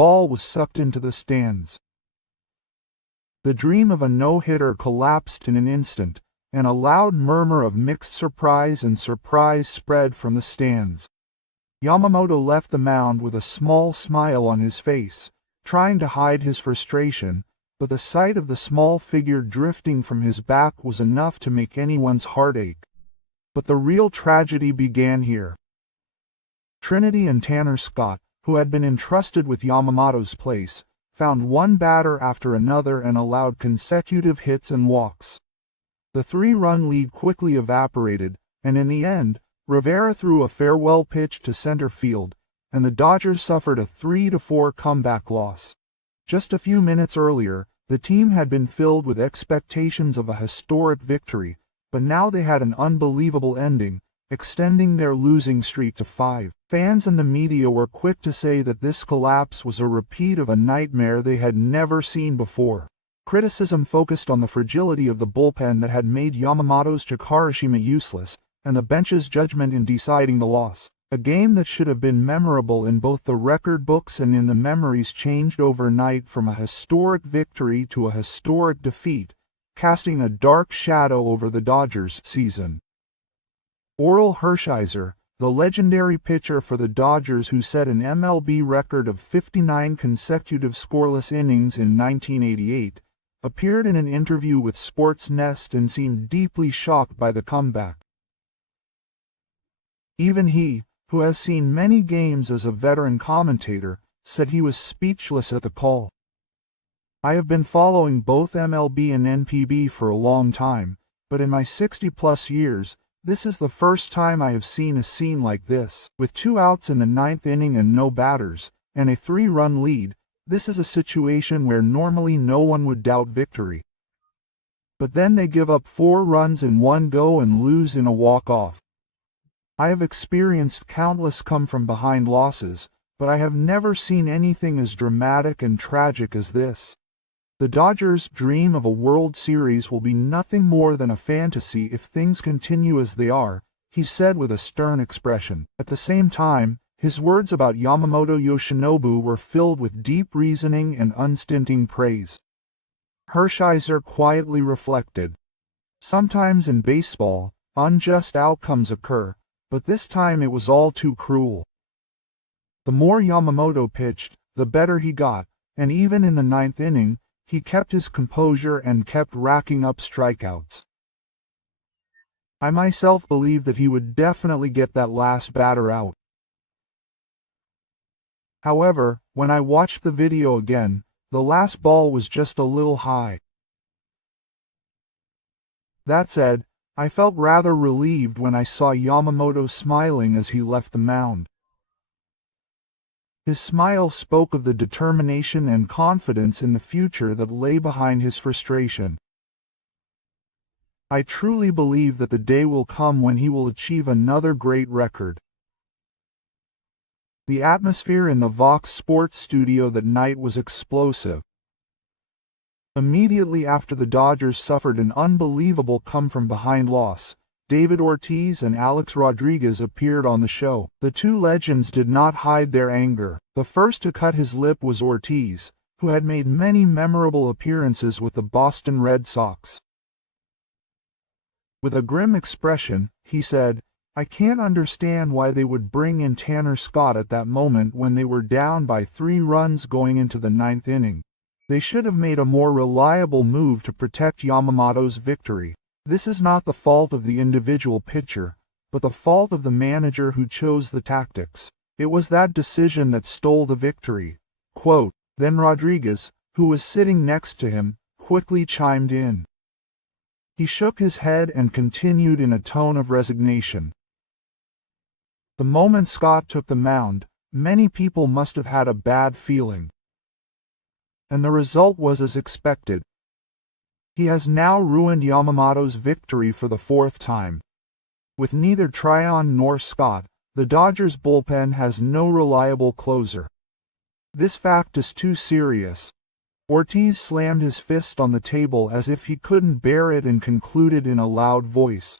ball was sucked into the stands. The dream of a no-hitter collapsed in an instant, and a loud murmur of mixed surprise and surprise spread from the stands. Yamamoto left the mound with a small smile on his face, trying to hide his frustration, but the sight of the small figure drifting from his back was enough to make anyone's heart ache. But the real tragedy began here. Trinity and Tanner Scott, who had been entrusted with Yamamoto's place, found one batter after another and allowed consecutive hits and walks. The 3-run lead quickly evaporated, and in the end, Rivera threw a farewell pitch to center field, and the Dodgers suffered a 3-4 comeback loss. Just a few minutes earlier, the team had been filled with expectations of a historic victory, but now they had an unbelievable ending, extending their losing streak to 5. Fans and the media were quick to say that this collapse was a repeat of a nightmare they had never seen before. Criticism focused on the fragility of the bullpen that had made Yamamoto's Chikarishima useless, and the bench's judgment in deciding the loss. A game that should have been memorable in both the record books and in the memories changed overnight from a historic victory to a historic defeat, casting a dark shadow over the Dodgers' season. Orel Hershiser, the legendary pitcher for the Dodgers who set an MLB record of 59 consecutive scoreless innings in 1988, appeared in an interview with Sportsnest and seemed deeply shocked by the comeback. Even he, who has seen many games as a veteran commentator, said he was speechless at the call. I have been following both MLB and NPB for a long time, but in my 60-plus years, this is the first time I have seen a scene like this. With 2 outs in the 9th inning and no batters, and a 3-run lead, this is a situation where normally no one would doubt victory. But then they give up 4 runs in one go and lose in a walk-off. I have experienced countless come-from-behind losses, but I have never seen anything as dramatic and tragic as this. The Dodgers' dream of a World Series will be nothing more than a fantasy if things continue as they are, he said with a stern expression. At the same time, his words about Yamamoto Yoshinobu were filled with deep reasoning and unstinting praise. Hershiser quietly reflected. Sometimes in baseball, unjust outcomes occur, but this time it was all too cruel. The more Yamamoto pitched, the better he got, and even in the 9th inning, he kept his composure and kept racking up strikeouts. I myself believed that he would definitely get that last batter out. However, when I watched the video again, the last ball was just a little high. That said, I felt rather relieved when I saw Yamamoto smiling as he left the mound. His smile spoke of the determination and confidence in the future that lay behind his frustration. I truly believe that the day will come when he will achieve another great record. The atmosphere in the Vox Sports studio that night was explosive. Immediately after the Dodgers suffered an unbelievable come-from-behind loss, David Ortiz and Alex Rodriguez appeared on the show. The two legends did not hide their anger. The first to cut his lip was Ortiz, who had made many memorable appearances with the Boston Red Sox. With a grim expression, he said, "I can't understand why they would bring in Tanner Scott at that moment when they were down by 3 runs going into the 9th inning. They should have made a more reliable move to protect Yamamoto's victory. This is not the fault of the individual pitcher, but the fault of the manager who chose the tactics. It was that decision that stole the victory." Quote. Then Rodriguez, who was sitting next to him, quickly chimed in. He shook his head and continued in a tone of resignation. The moment Scott took the mound, many people must have had a bad feeling. And the result was as expected. He has now ruined Yamamoto's victory for the 4th time. With neither Tryon nor Scott, the Dodgers bullpen has no reliable closer. This fact is too serious. Ortiz slammed his fist on the table as if he couldn't bear it and concluded in a loud voice.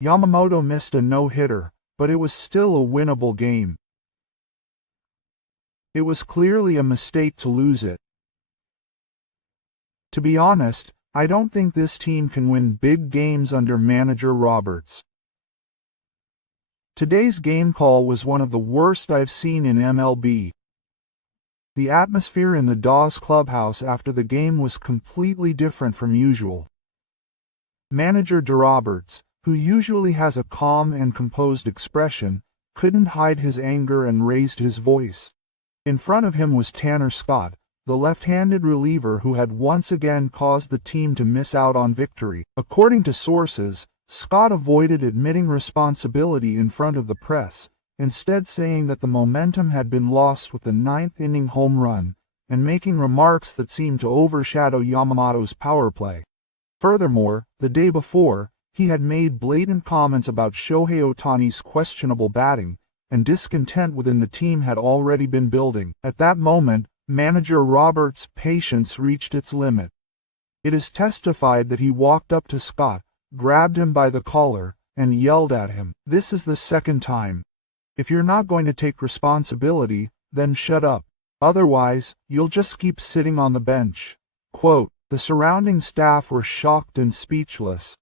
Yamamoto missed a no-hitter, but it was still a winnable game. It was clearly a mistake to lose it. To be honest, I don't think this team can win big games under manager Roberts. Today's game call was one of the worst I've seen in MLB. The atmosphere in the Dawes clubhouse after the game was completely different from usual. Manager Roberts, who usually has a calm and composed expression, couldn't hide his anger and raised his voice. In front of him was Tanner Scott, the left-handed reliever who had once again caused the team to miss out on victory. According to sources, Scott avoided admitting responsibility in front of the press, instead saying that the momentum had been lost with the ninth-inning home run, and making remarks that seemed to overshadow Yamamoto's power play. Furthermore, the day before, he had made blatant comments about Shohei Ohtani's questionable batting, and discontent within the team had already been building. At that moment, manager Roberts' patience reached its limit. It is testified that he walked up to Scott, grabbed him by the collar, and yelled at him. "This is the second time. If you're not going to take responsibility, then shut up. Otherwise, you'll just keep sitting on the bench." Quote, the surrounding staff were shocked and speechless.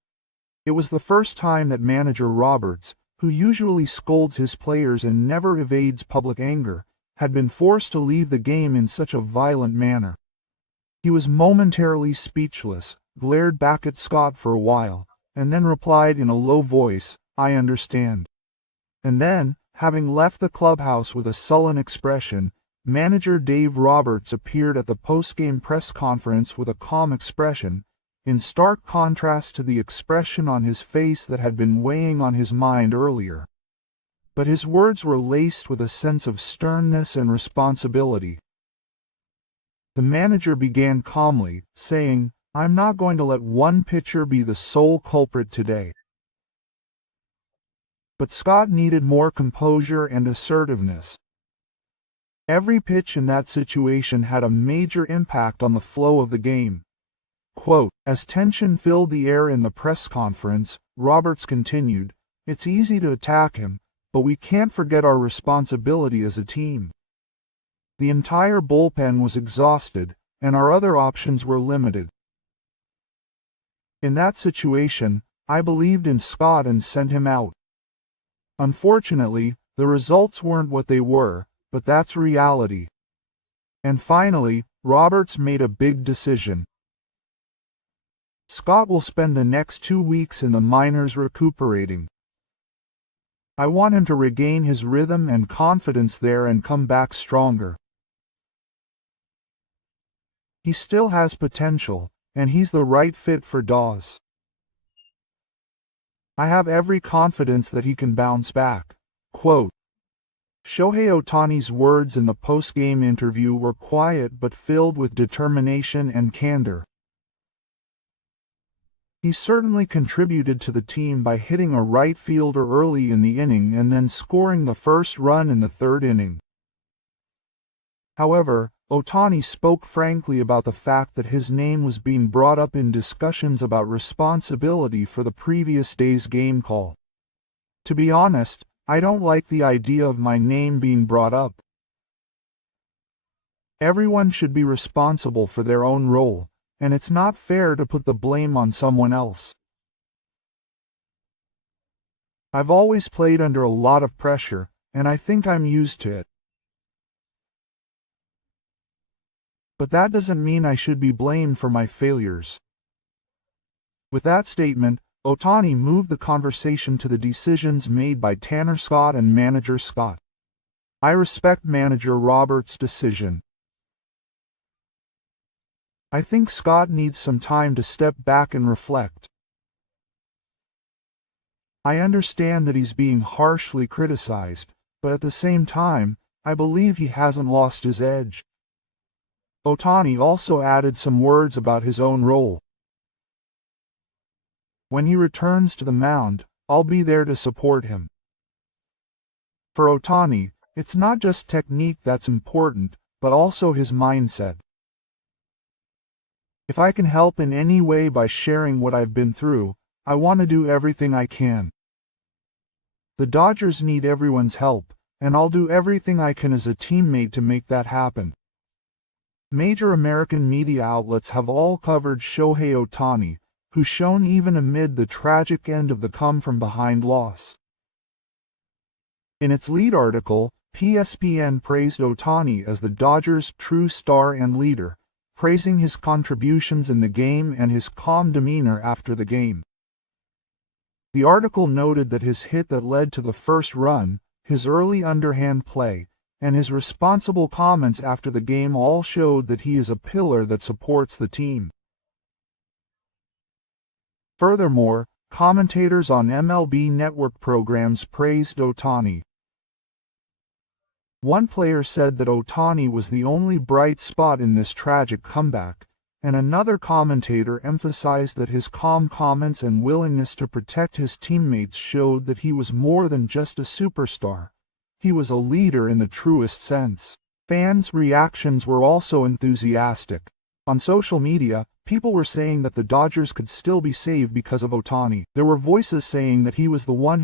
It was the first time that manager Roberts, who usually scolds his players and never evades public anger, had been forced to leave the game in such a violent manner. He was momentarily speechless, glared back at Scott for a while, and then replied in a low voice, "I understand." And then, having left the clubhouse with a sullen expression, manager Dave Roberts appeared at the post-game press conference with a calm expression, in stark contrast to the expression on his face that had been weighing on his mind earlier. But his words were laced with a sense of sternness and responsibility. The manager began calmly, saying, "I'm not going to let one pitcher be the sole culprit today." But Scott needed more composure and assertiveness. Every pitch in that situation had a major impact on the flow of the game. Quote, as tension filled the air in the press conference, Roberts continued, "It's easy to attack him, but we can't forget our responsibility as a team. The entire bullpen was exhausted, and our other options were limited. In that situation, I believed in Scott and sent him out. Unfortunately, the results weren't what they were, but that's reality." And finally, Roberts made a big decision. Scott will spend the next 2 weeks in the minors recuperating. I want him to regain his rhythm and confidence there and come back stronger. He still has potential, and he's the right fit for Dawes. I have every confidence that he can bounce back." Quote. Shohei Ohtani's words in the post-game interview were quiet but filled with determination and candor. He certainly contributed to the team by hitting a right fielder early in the inning and then scoring the first run in the third inning. However, Ohtani spoke frankly about the fact that his name was being brought up in discussions about responsibility for the previous day's game call. "To be honest, I don't like the idea of my name being brought up. Everyone should be responsible for their own role, and it's not fair to put the blame on someone else. I've always played under a lot of pressure, and I think I'm used to it. But that doesn't mean I should be blamed for my failures." With that statement, Ohtani moved the conversation to the decisions made by Tanner Scott and manager Scott. I respect manager Roberts' decision. I think Scott needs some time to step back and reflect. I understand that he's being harshly criticized, but at the same time, I believe he hasn't lost his edge. Ohtani also added some words about his own role. "When he returns to the mound, I'll be there to support him." For Ohtani, it's not just technique that's important, but also his mindset. "If I can help in any way by sharing what I've been through, I want to do everything I can." The Dodgers need everyone's help, and I'll do everything I can as a teammate to make that happen. Major American media outlets have all covered Shohei Ohtani, who's shown even amid the tragic end of the come-from-behind loss. In its lead article, ESPN praised Ohtani as the Dodgers' true star and leader, praising his contributions in the game and his calm demeanor after the game. The article noted that his hit that led to the first run, his early underhand play, and his responsible comments after the game all showed that he is a pillar that supports the team. Furthermore, commentators on MLB network programs praised Ohtani. One player said that Ohtani was the only bright spot in this tragic comeback, and another commentator emphasized that his calm comments and willingness to protect his teammates showed that he was more than just a superstar. He was a leader in the truest sense. Fans' reactions were also enthusiastic. On social media, people were saying that the Dodgers could still be saved because of Ohtani. There were voices saying that he was the one